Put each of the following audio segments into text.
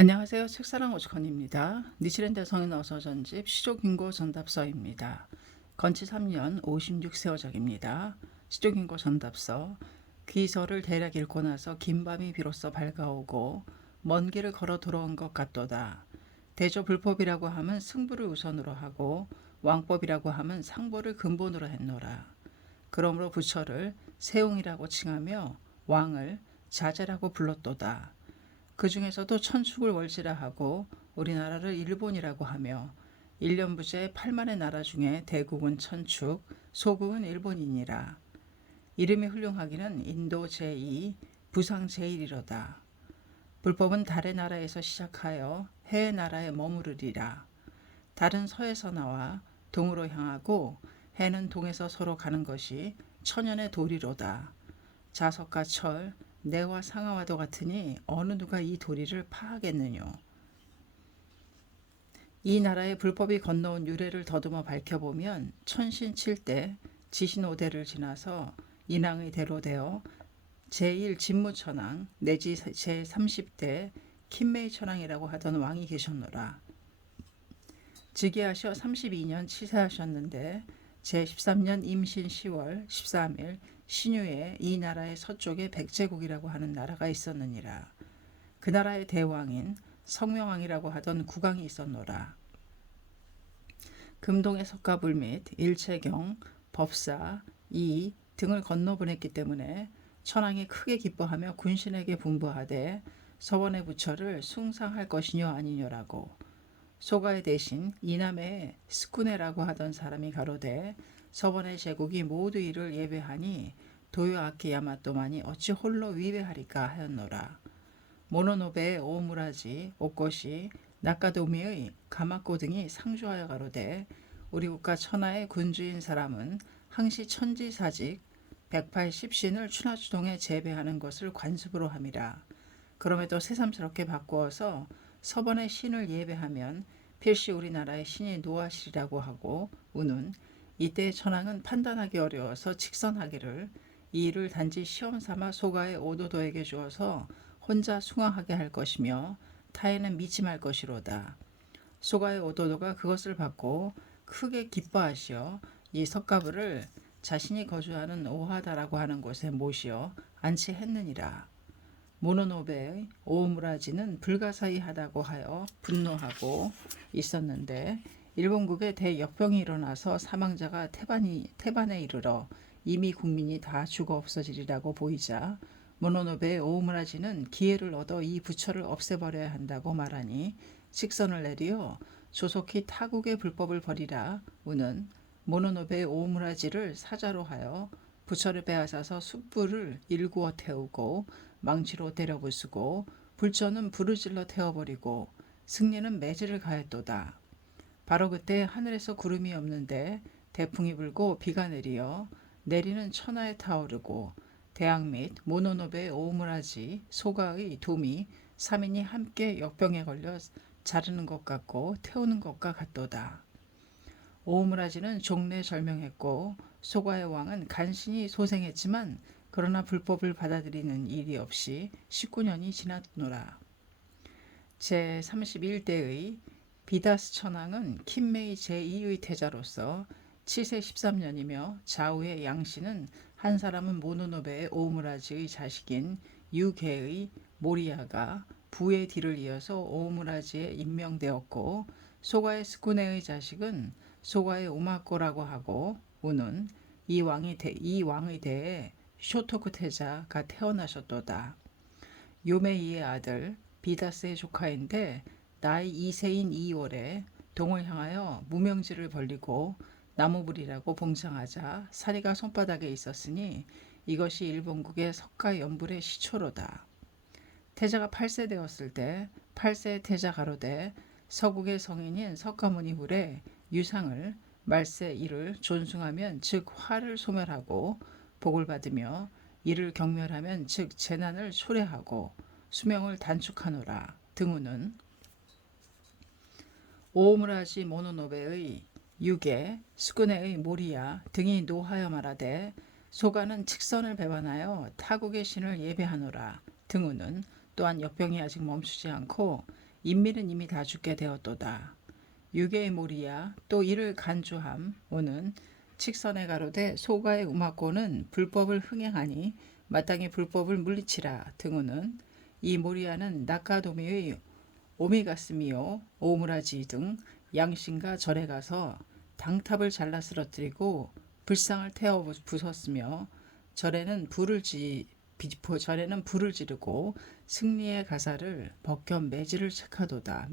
안녕하세요. 책사랑 오죽헌입니다. 니치랜드 성인 어서 전집 시조긴고 전답서입니다. 건치 3년 56세어작입니다. 시조긴고 전답서. 귀서를 대략 읽고 나서 긴 밤이 비로소 밝아오고 먼 길을 걸어 들어온 것 같도다. 대조 불법이라고 하면 승부를 우선으로 하고 왕법이라고 하면 상보를 근본으로 했노라. 그러므로 부처를 세웅이라고 칭하며 왕을 자제라고 불렀도다. 그 중에서도 천축을 월지라 하고 우리나라를 일본이라고 하며 일년부제 8만의 나라 중에 대국은 천축, 소국은 일본이니라. 이름이 훌륭하기는 인도 제2, 부상 제1이로다. 불법은 달의 나라에서 시작하여 해의 나라에 머무르리라. 달은 서에서 나와 동으로 향하고 해는 동에서 서로 가는 것이 천연의 도리로다. 자석과 철, 내와 상하와도 같으니 어느 누가 이 도리를 파하겠느뇨. 이 나라의 불법이 건너온 유래를 더듬어 밝혀보면 천신 7대 지신 5대를 지나서 인왕의 대로 되어 제1 진무천왕 내지 제30대 킴메이천왕이라고 하던 왕이 계셨노라. 즉위하셔 32년 치세하셨는데 제13년 임신 10월 13일 신유에 이 나라의 서쪽에 백제국이라고 하는 나라가 있었느니라. 그 나라의 대왕인 성명왕이라고 하던 국왕이 있었노라. 금동의 석가불 및 일체경, 법사, 이 등을 건너보냈기 때문에 천황이 크게 기뻐하며 군신에게 분부하되 서원의 부처를 숭상할 것이뇨 아니뇨라고. 소가의 대신 이남의 스쿠네라고 하던 사람이 가로되 서번의 제국이 모두 이를 예배하니 도요아키 야마토만이 어찌 홀로 위배하리까 하였노라. 모노노베의 오무라지, 옥고시, 나카도미의 가마코 등이 상주하여 가로되 우리 국가 천하의 군주인 사람은 항시 천지사직 180신을 춘하추동에 재배하는 것을 관습으로 함이라. 그럼에도 새삼스럽게 바꾸어서 서번의 신을 예배하면 필시 우리나라의 신이 노하시리라고 하고 우는 이때 천황은 판단하기 어려워서 직선하기를 이 일을 단지 시험삼아 소가의 오도도에게 주어서 혼자 숭앙하게 할 것이며 타에는 미치 말 것이로다. 소가의 오도도가 그것을 받고 크게 기뻐하시어 이 석가부를 자신이 거주하는 오하다라고 하는 곳에 모시어 안치했느니라. 모노노베의 오무라지는 불가사의하다고 하여 분노하고 있었는데 일본국에 대역병이 일어나서 사망자가 태반에 이르러 이미 국민이 다 죽어 없어지리라고 보이자 모노노베의 오무라지는 기회를 얻어 이 부처를 없애버려야 한다고 말하니 직선을 내리어 조속히 타국의 불법을 버리라 우는 모노노베의 오무라지를 사자로 하여 부처를 빼앗아서 숯불을 일구어 태우고 망치로 때려 부수고 불처는 불을 질러 태워버리고 승리는 매질을 가했도다. 바로 그때 하늘에서 구름이 없는데 대풍이 불고 비가 내리어 내리는 천하에 타오르고 대왕 및 모노노베 오무라지 소가의 도미 3인이 함께 역병에 걸려 자르는 것 같고 태우는 것과 같도다. 오무라지는 종래 절명했고 소가의 왕은 간신히 소생했지만 그러나 불법을 받아들이는 일이 없이 19년이 지났노라. 제31대의 비다스 천왕은 킴메이 제2의 태자로서 치세 13년이며 좌우의 양씨는 한 사람은 모노노베의 오무라지의 자식인 유계의 모리아가 부의 뒤를 이어서 오무라지에 임명되었고 소가의 스쿠네의 자식은 소가의 오마코라고 하고 우는 이 왕의 대에 쇼토쿠 태자가 태어나셨도다. 요메이의 아들 비다스의 조카인데 나이 2세인 2월에 동을 향하여 무명지를 벌리고 나무불이라고 봉창하자 사리가 손바닥에 있었으니 이것이 일본국의 석가 연불의 시초로다. 태자가 8세 되었을 때 8세의 태자 가로되 서국의 성인인 석가모니 훌의 유상을 말세 이를 존숭하면 즉 화를 소멸하고 복을 받으며 이를 경멸하면 즉 재난을 초래하고 수명을 단축하노라. 등우는 오무라지 모노노베의 유계, 스쿠네의 모리아 등이 노하여 말하되 소가는 직선을 배반하여 타국의 신을 예배하노라. 등우는 또한 역병이 아직 멈추지 않고 인민은 이미 다 죽게 되었도다. 유괴의 몰이야 또 이를 간주함 오는 칙선에 가로되 소가의 우마꼬는 불법을 흥행하니 마땅히 불법을 물리치라 등호는 이 모리아는 나카도미의 오미가스미요 오므라지 등 양신과 절에 가서 당탑을 잘라 쓰러뜨리고 불상을 태워 부쉈으며 절에는 불을 지르고 승리의 가사를 벗겨 매질로 책하도다.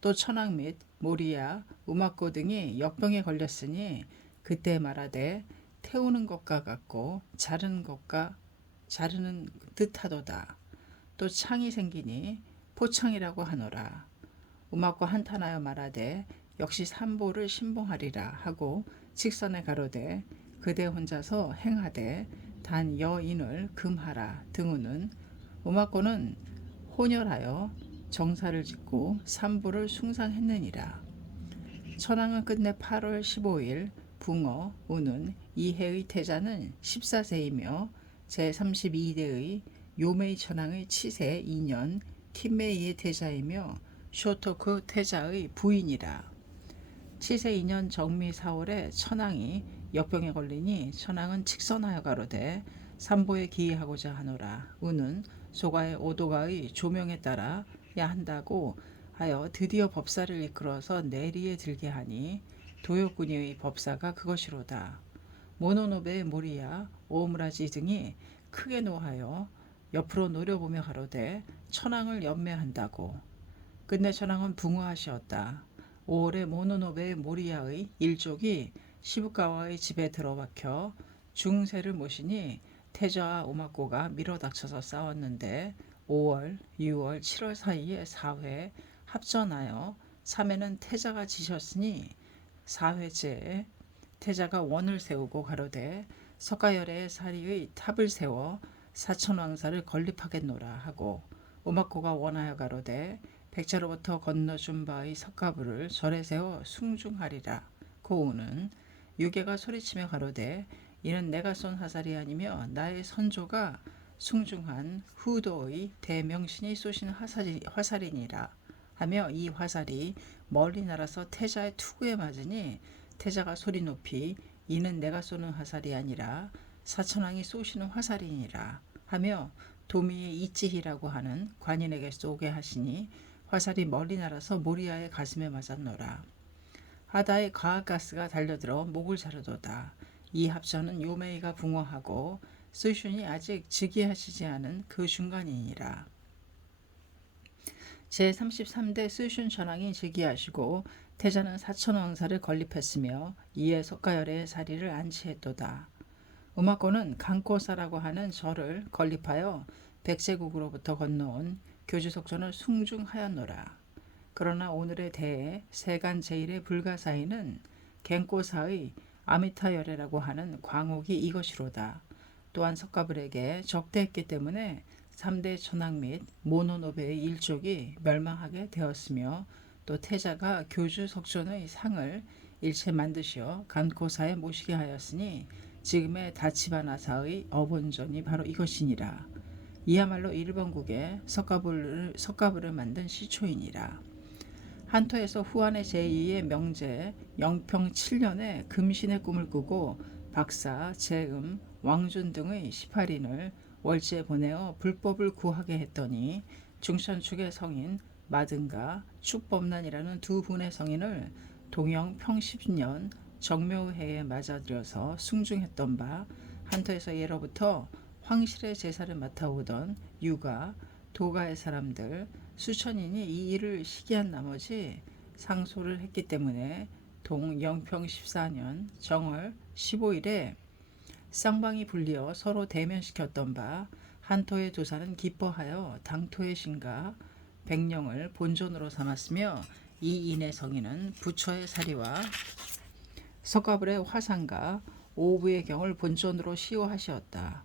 또 천황 및 모리아, 우마꼬 등이 역병에 걸렸으니 그때 말하되 태우는 것과 같고 자르는 듯하도다. 또 창이 생기니 포창이라고 하노라. 우마꼬 한탄하여 말하되 역시 삼보를 신봉하리라 하고 직선에 가로되 그대 혼자서 행하되 단 여인을 금하라 등호는 우마꼬는 혼혈하여 정사를 짓고 삼보를 숭상했느니라. 천황은 끝내 8월 15일 붕어 우는 이해의 태자는 14세이며 제32대의 요메이 천황의 치세 2년 킴메이의 태자이며 쇼토크 태자의 부인이라. 치세 2년 정미 4월에 천황이 역병에 걸리니 천황은 칙선하여 가로되 삼보에 기이하고자 하노라. 우는 소가의 오도가의 조명에 따라 야 한다고 하여 드디어 법사를 이끌어서 내리에 들게 하니 도요군의 법사가 그것이로다. 모노노베의 모리야 오므라지 등이 크게 노하여 옆으로 노려보며 가로되 천황을 연매한다고. 끝내 천황은 붕어하시었다. 5월에 모노노베의 모리야의 일족이 시부가와의 집에 들어박혀 중세를 모시니 태자와 오마꼬가 밀어닥쳐서 싸웠는데 5월, 6월, 7월 사이에 4회 합전하여 3회는 태자가 지셨으니 4회째에 태자가 원을 세우고 가로되 석가열의 사리의 탑을 세워 사천왕사를 건립하겠노라 하고 오마꼬가 원하여 가로되 백제로부터 건너준 바의 석가부를 절에 세워 숭중하리라. 고우는 유괴가 소리치며 가로되 이는 내가 쏜 화살이 아니며 나의 선조가 숭중한 후도의 대명신이 쏘신 화살이니라 하며 이 화살이 멀리 날아서 태자의 투구에 맞으니 태자가 소리 높이 이는 내가 쏘는 화살이 아니라 사천왕이 쏘시는 화살이니라 하며 도미의 이찌희라고 하는 관인에게 쏘게 하시니 화살이 멀리 날아서 모리아의 가슴에 맞았노라. 하다의 과학가스가 달려들어 목을 자르도다. 이 합전은 요메이가 붕어하고 스슌이 아직 즉위하시지 않은 그 중간이니라. 제33대 스슌 천황이 즉위하시고 태자는 사천왕사를 건립했으며 이에 석가열의 사리를 안치했도다. 우마꼬는 강꼬사라고 하는 절을 건립하여 백제국으로부터 건너온 교주석전을 숭중하였노라. 그러나 오늘에 대해 세간 제1의 불가사의는 갱꼬사의 아미타열애라고 하는 광옥이 이것이로다. 또한 석가불에게 적대했기 때문에 3대 천황 및 모노노베의 일족이 멸망하게 되었으며 또 태자가 교주 석존의 상을 일체 만드시어 간코사에 모시게 하였으니 지금의 다치바나사의 어본전이 바로 이것이니라. 이야말로 일본국의 석가불을 만든 시초이니라. 한토에서 후한의 제2의 명제 영평 7년에 금신의 꿈을 꾸고 박사, 재음, 왕준 등의 18인을 월지에 보내어 불법을 구하게 했더니 중천축의 성인 마등가, 축법난이라는 두 분의 성인을 동영 평 10년 정묘해에 맞아들여서 숭중했던 바 한토에서 예로부터 황실의 제사를 맡아오던 유가, 도가의 사람들 수천인이 이 일을 시기한 나머지 상소를 했기 때문에 동영평 14년 정월 15일에 쌍방이 불리어 서로 대면시켰던 바 한토의 도사는 기뻐하여 당토의 신가 백령을 본존으로 삼았으며 이 인의 성인은 부처의 사리와 석가불의 화상과 오부의 경을 본존으로 시호하시었다.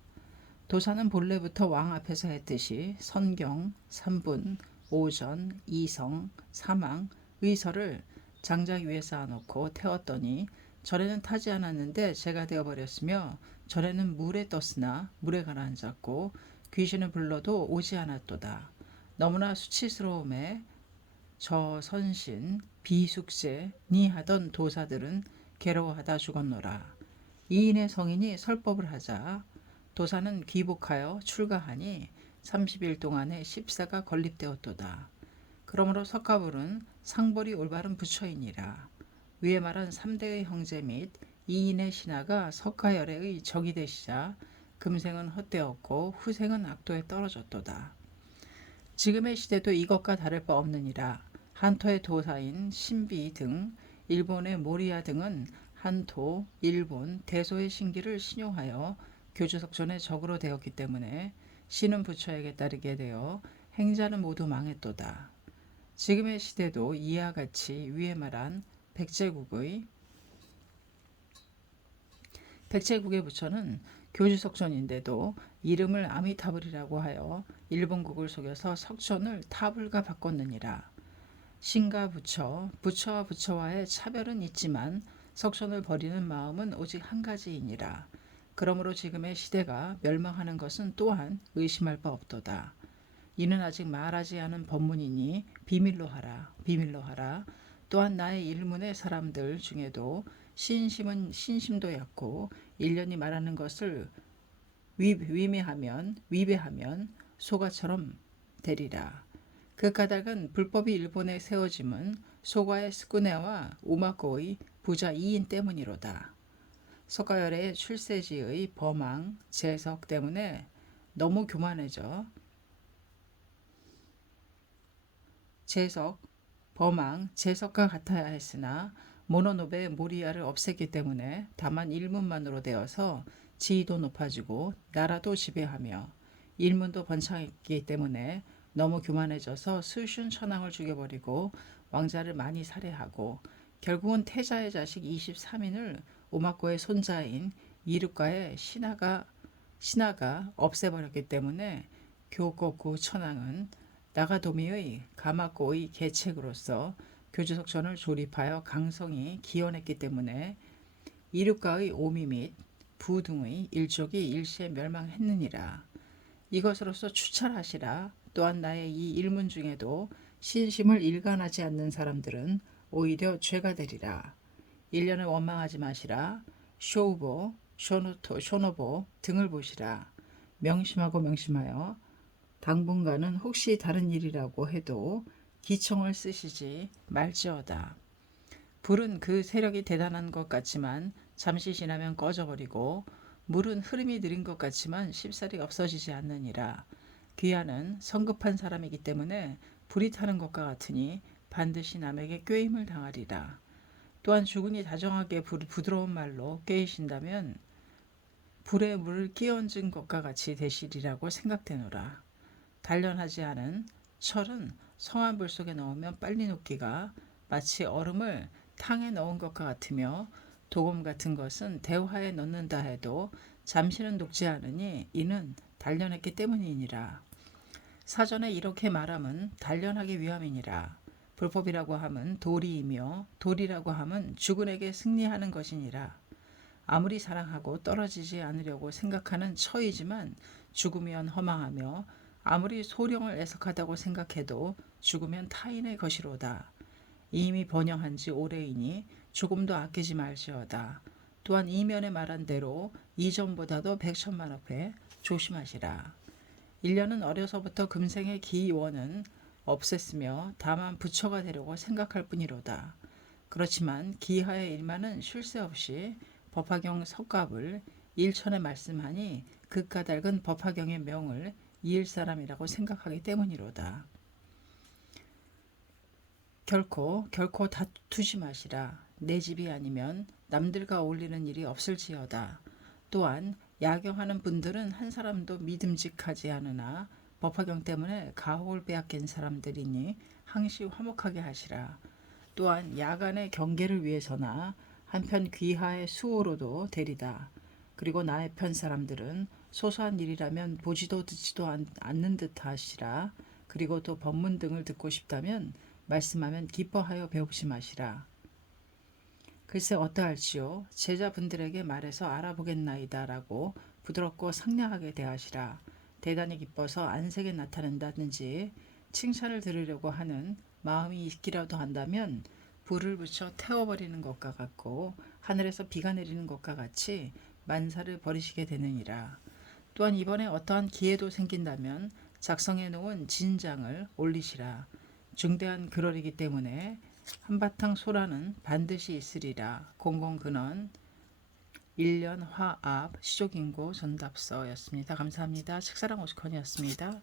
도사는 본래부터 왕 앞에서 했듯이 선경, 삼분, 오전, 이성, 사망, 의설을 장작 위에 쌓아놓고 태웠더니 절에는 타지 않았는데 재가 되어버렸으며 절에는 물에 떴으나 물에 가라앉았고 귀신을 불러도 오지 않았도다. 너무나 수치스러움에 저 선신 비숙제 니 하던 도사들은 괴로워하다 죽었노라. 이인의 성인이 설법을 하자 도사는 귀복하여 출가하니 30일 동안에 십사가 건립되었도다. 그러므로 석가불은 상벌이 올바른 부처이니라. 위에 말한 3대의 형제 및 이인의 신하가 석가열애의 적이 되시자 금생은 헛되었고 후생은 악도에 떨어졌도다. 지금의 시대도 이것과 다를 바 없느니라. 한토의 도사인 신비 등 일본의 모리아 등은 한토, 일본, 대소의 신기를 신용하여 교주석전의 적으로 되었기 때문에 신은 부처에게 따르게 되어 행자는 모두 망했도다. 지금의 시대도 이와 같이 위에 말한 백제국의 부처는 교주석전인데도 이름을 아미타불이라고 하여 일본국을 속여서 석전을 타불과 바꿨느니라. 신과 부처, 부처와 부처와의 차별은 있지만 석전을 버리는 마음은 오직 한 가지이니라. 그러므로 지금의 시대가 멸망하는 것은 또한 의심할 바 없도다. 이는 아직 말하지 않은 법문이니 비밀로 하라, 비밀로 하라. 또한 나의 일문의 사람들 중에도 신심은 신심도 얕고 일련이 말하는 것을 위배하면 소가처럼 되리라. 그 까닭은 불법이 일본에 세워짐은 소가의 스쿠네와 우마코의 부자 이인 때문이로다. 석가열의 출세지의 범왕, 재석 때문에 너무 교만해져 범왕, 재석과 같아야 했으나 모노노베 모리아를 없앴기 때문에 다만 일문만으로 되어서 지위도 높아지고 나라도 지배하며 일문도 번창했기 때문에 너무 교만해져서 수슌 천황을 죽여버리고 왕자를 많이 살해하고 결국은 태자의 자식 23인을 오마코의 손자인 이륙가의 신하가 없애버렸기 때문에 교코쿠 천황은 나가도미의 가마코의 계책으로서 교주석전을 조립하여 강성이 기원했기 때문에 이륙가의 오미 및 부 등의 일족이 일시에 멸망했느니라. 이것으로서 추찰하시라. 또한 나의 이 일문 중에도 신심을 일관하지 않는 사람들은 오히려 죄가 되리라. 일련을 원망하지 마시라. 쇼우보, 쇼노보 등을 보시라. 명심하고 명심하여 당분간은 혹시 다른 일이라고 해도 기청을 쓰시지 말지어다. 불은 그 세력이 대단한 것 같지만 잠시 지나면 꺼져버리고 물은 흐름이 느린 것 같지만 쉽사리 없어지지 않느니라. 귀하는 성급한 사람이기 때문에 불이 타는 것과 같으니 반드시 남에게 꾀임을 당하리라. 또한 주군이 다정하게 부드러운 말로 꾀이신다면 불에 물을 끼얹은 것과 같이 되시리라고 생각되노라. 단련하지 않은 철은 성한 불 속에 넣으면 빨리 녹기가 마치 얼음을 탕에 넣은 것과 같으며 도금 같은 것은 대화에 넣는다 해도 잠시는 녹지 않으니 이는 단련했기 때문이니라. 사전에 이렇게 말함은 단련하기 위함이니라. 불법이라고 함은 도리이며 도리라고 함은 주군에게 승리하는 것이니라. 아무리 사랑하고 떨어지지 않으려고 생각하는 처이지만 죽으면 허망하며 아무리 소령을 애석하다고 생각해도 죽으면 타인의 것이로다. 이미 번영한 지 오래이니 조금도 아끼지 말지어다. 또한 이면에 말한 대로 이전보다도 백천만 앞에 조심하시라. 일년은 어려서부터 금생의 기원은 없앴으며 다만 부처가 되려고 생각할 뿐이로다. 그렇지만 기하의 일만은 쉴 새 없이 법화경 석갑을 일천에 말씀하니 그 까닭은 법화경의 명을 이을 사람이라고 생각하기 때문이로다. 결코 다투지 마시라. 내 집이 아니면 남들과 어울리는 일이 없을지어다. 또한 야경하는 분들은 한 사람도 믿음직하지 않으나 법화경 때문에 가혹을 빼앗긴 사람들이니 항시 화목하게 하시라. 또한 야간의 경계를 위해서나 한편 귀하의 수호로도 되리다. 그리고 나의 편 사람들은 소소한 일이라면 보지도 듣지도 않는 듯 하시라. 그리고 또 법문 등을 듣고 싶다면 말씀하면 기뻐하여 배웁시 마시라. 글쎄 어떠할지요. 제자분들에게 말해서 알아보겠나이다 라고 부드럽고 상냥하게 대하시라. 대단히 기뻐서 안색에 나타낸다든지 칭찬을 들으려고 하는 마음이 있기라도 한다면 불을 붙여 태워버리는 것과 같고 하늘에서 비가 내리는 것과 같이 만사를 버리시게 되느니라. 또한 이번에 어떠한 기회도 생긴다면 작성해 놓은 진장을 올리시라. 중대한 글월이기 때문에 한바탕 소란은 반드시 있으리라. 공공근원 1년 화합 시족인고 전답서였습니다. 감사합니다. 책사랑 오스컨이었습니다.